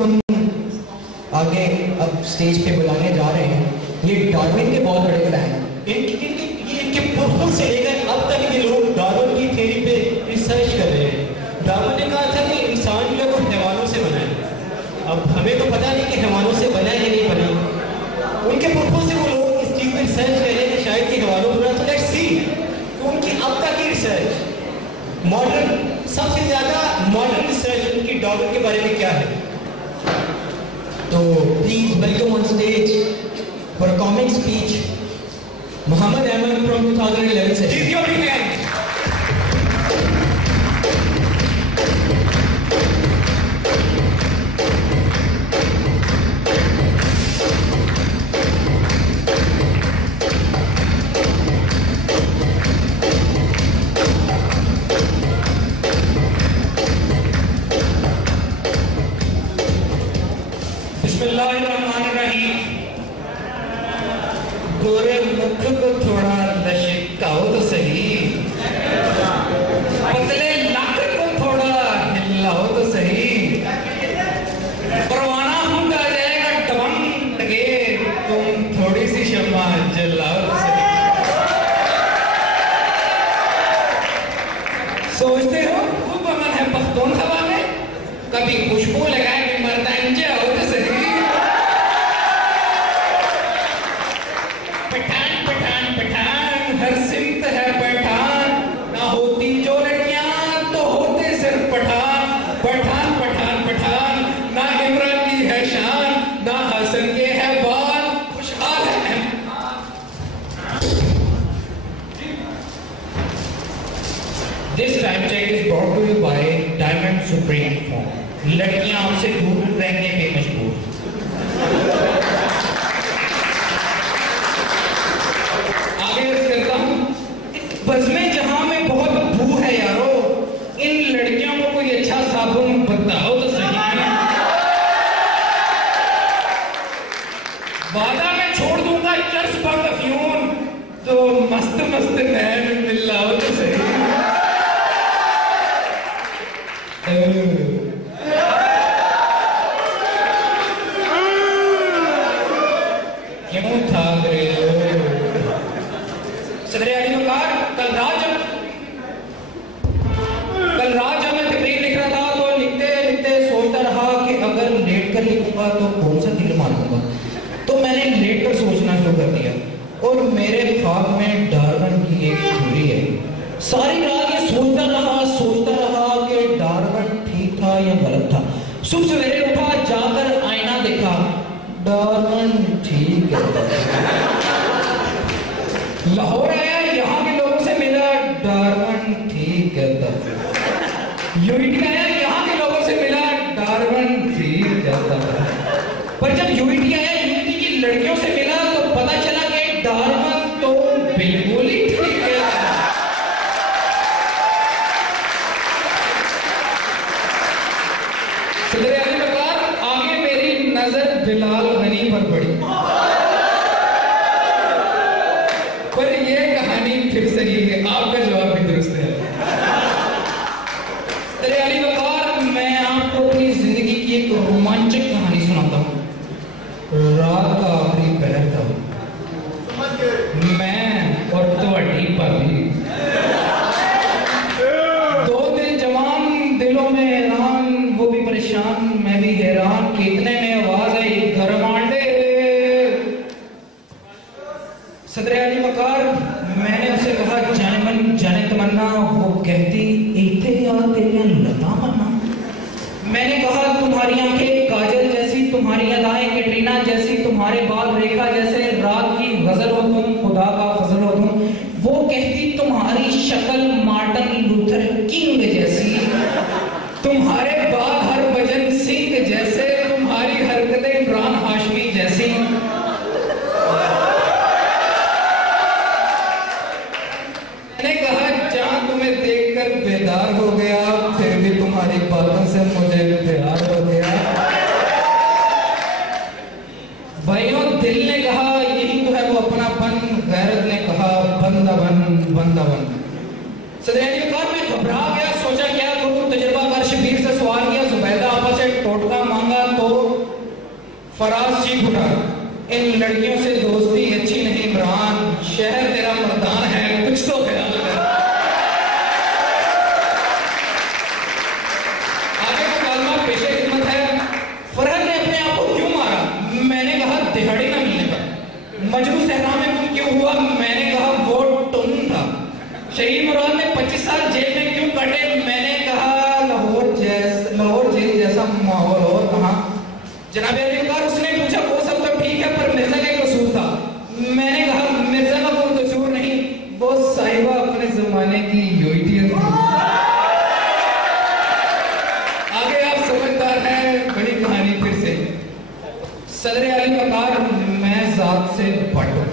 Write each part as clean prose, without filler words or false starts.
हम आगे अब स्टेज पे बुलाने जा रहे हैं, ये डार्विन के बहुत बड़े फैन हैं। इनके पुरखों से लेकर अब तक ये लोग डार्विन की थ्योरी पे रिसर्च कर रहे हैं। डार्विन ने कहा था कि इंसान जो है वो हैवानों से बना है। अब हमें तो पता नहीं कि हैवानों से बना है या नहीं बना। उनके पुरखों से वो लोग इस चीज़ पर रिसर्च कर रहे हैं कि शायद ये हैवानों बना। तो लेट्स सी कि उनकी अब तक की रिसर्च मॉडर्न, सबसे ज़्यादा मॉडर्न रिसर्च उनकी डार्विन के बारे में क्या है। तो please welcome on stage for a comic speech Mohammad Ahmed from 2011 session. गोरे मुख को थोड़ा लशिकाओ तो सही, पतले नाक को थोड़ा हिलाओ तो सही, परवाना हुंड आ जाएगा टमक के, तुम थोड़ी सी शम्मा जलाओ तो सही। सोचते हो खूब अमन है पख्तूनख्वा में, कभी खुशबू लगाए कि मर्दान जाओ तो सही। हर सिमत है पठान, ना होती जो लड़कियां तो होते सिर्फ पठान। पठान पठान पठान, ना इमरान की है शान, ना हसन के है बाल, खुशहाल है। This time check is brought to you by diamond supreme form. लड़कियां आपसे दूर रहने पे मजबूर। बज़्म जहां में बहुत बू है यारो, इन लड़कियों को कोई अच्छा साबुन बताओ तो सही। वादा में छोड़ दूंगा चर्च पर अफ्यून, तो मस्त मस्त नैन मिलाओ तो सही। क्यों था सदर अली वकार कल रात जब मैं तकरीर लिख रहा था तो लिखते लिखते सोचता रहा कि अगर लेट कर लिखूंगा तो कौन सा दिल मारूंगा। तो मैंने लेट कर सोचना शुरू कर दिया और मेरे ख्वाब में डार्विन की एक थ्योरी है। सारी रात ये सोचता रहा कि डार्विन ठीक था या गलत था। सुबह सवेरे उठा, जाकर आईना देखा, डार्विन ठीक है। लाहौर आया, यहाँ के लोगों से मिला, डार्विन ठीक कहता। यूनिटी आया, यहाँ के लोगों से मिला, डार्विन ठीक कहता। पर जब यूनिटी आया, यूनिटी की लड़कियों से मिला तो पता चला कि डार्विन तो बिल्कुल ही ठीक है। सदर अली वकार, आगे मेरी नजर बिलाल गनी पर पड़ी, पर ये कहानी फिर सही है, आपका जवाब भी दुरुस्त है। सदर अली वकार, मैं आपको अपनी जिंदगी की एक रोमांचक कहानी सुनाता हूँ। रात का आखिरी पहर था, मैं और तुम्हारी भाभी, दो दिल जवान, दिलों में हैरान, वो भी परेशान, मैं भी हैरान कि इतने में आवाज आई, घर मांडे। सदर अली वकार, मैंने उसे कहा जाने मन जाने तमन्ना। वो कहती इतने यार तेरे लता मन्ना। मैंने कहा तुम्हारी आंखें काजल जैसी, तुम्हारी अदाएं कैटरीना जैसी, तुम्हारे बाल रेखा जैसे, रात की गजल हो तुम, खुदा का फजल हो तुम। वो कहती तुम्हारी शक्ल मार्टिन लूथर किंग जैसी, तुम्हारे बाल हरभजन सिंह जैसे, तुम्हारी हरकतें इमरान हाशमी जैसी। मैंने कहा जहां तुम्हें देखकर बेदार हो गया, फिर भी तुम्हारी बातों से मुझे प्यार हो गया। भाइयों, दिल ने कहा यही तो है वो अपनापन, गैरत ने कहा बंदा बन बंदा बन। सदर अली वकार, मैं घबरा गया, सोचा क्या करूं, तजुर्बा कर शबीर से सवाल किया, जुबैदा आपा से टोटका मांगा तो फराज चीख उठा, इन लड़कियों से दोस्ती अच्छी नहीं इमरान, शहर तेरा मर्दान है, कुछ तो ख्याल कर। आगे का कालमा पेशे खिदमत है, फरहत ने अपने आप को क्यों मारा? मैंने कहा दिहाड़ी ना मिलने पर। मजनू सहरा में गुम क्यों हुआ? मैंने कहा वो टुन था। शहीद मुराद ने 25 साल जेल में क्यों कटे? मैंने कहा लाहौर जेल जैसा माहौल और कहा। जनाब अधिकार उसने पूछा वो सब तो ठीक है पर मिर्जा का कसूर था। मैंने कहा मिर्जा का कोई कसूर नहीं, वो साहिबा अपने जमाने की यूटियन थी। आगे आप समझदार हैं, बड़ी कहानी फिर से। सदर आली वकार, मैं जात से पट हूं।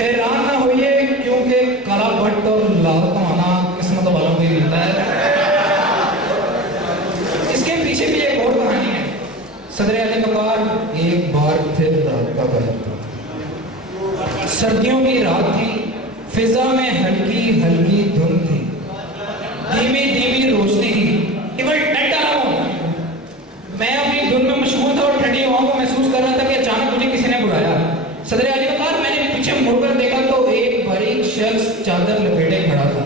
हैरान ना होइए क्योंकि काला भट्ट और लाल कमाना किस्मत वालों को ही मिलता है। इसके पीछे भी एक और कहानी है। सदर आली वकार, एक बार फिर रात का पहर था। सर्दियों की रात थी, फिजा में हल्की हल्की धुंध थी, धीमी धीमी रोशनी थी। केवल डट डाला हूं। मैं अपनी धुन में मशगूल था और ठंडी हवाओं को महसूस कर रहा था कि अचानक मुझे किसी ने बुलाया। सदर आली वकार, मैंने पीछे मुड़कर देखा तो एक बारीक शख्स चादर लपेटे खड़ा था।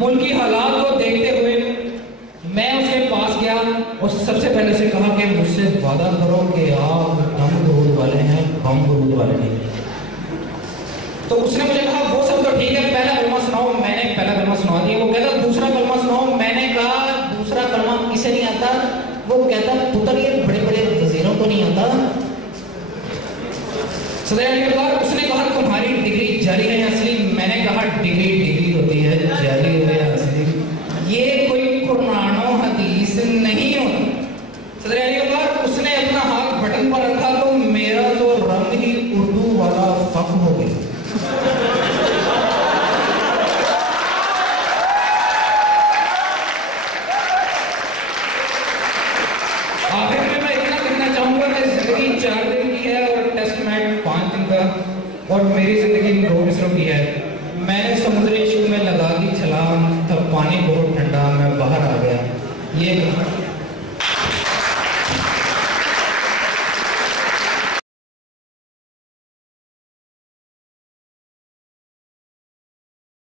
मुल्की हालात को देखते हुए मैं उसके पास गया और सबसे पहले उसे कहा कि मुझसे वादा करो कि आप दम दूध वाले हैं, बम दूध वाले नहीं। तो उसने मुझे कहा वो सब तो ठीक है, पहला कलमा सुनाओ। मैंने पहला कलमा सुना दिया। वो कहता दूसरा कलमा सुनाओ। मैंने कहा दूसरा कलमा किसे नहीं आता? वो कहता पुत्र ये बड़े बड़े वजीरों को नहीं आता। सदर आली वकार, उसने कहा तुम्हारी डिग्री जाली है असली? मैंने कहा डिग्री डिग्री होती है, जाली हो या असली, ये कोई कुरान और हदीस नहीं होता। सदर आली वकार, उसने अपना हाथ बटन पर रखा तो मेरा तो रंग ही उर्दू वाला फक हो गया। आखिर में मैं इतना कहना चाहूंगा कि जिंदगी 4 दिन की है और टेस्ट मैच 5 दिन का, और मेरी जिंदगी 2 मिसरों की है। मैंने समुद्री इश्क में लगा दी छलांग, तब पानी बहुत ठंडा, मैं बाहर आ गया। ये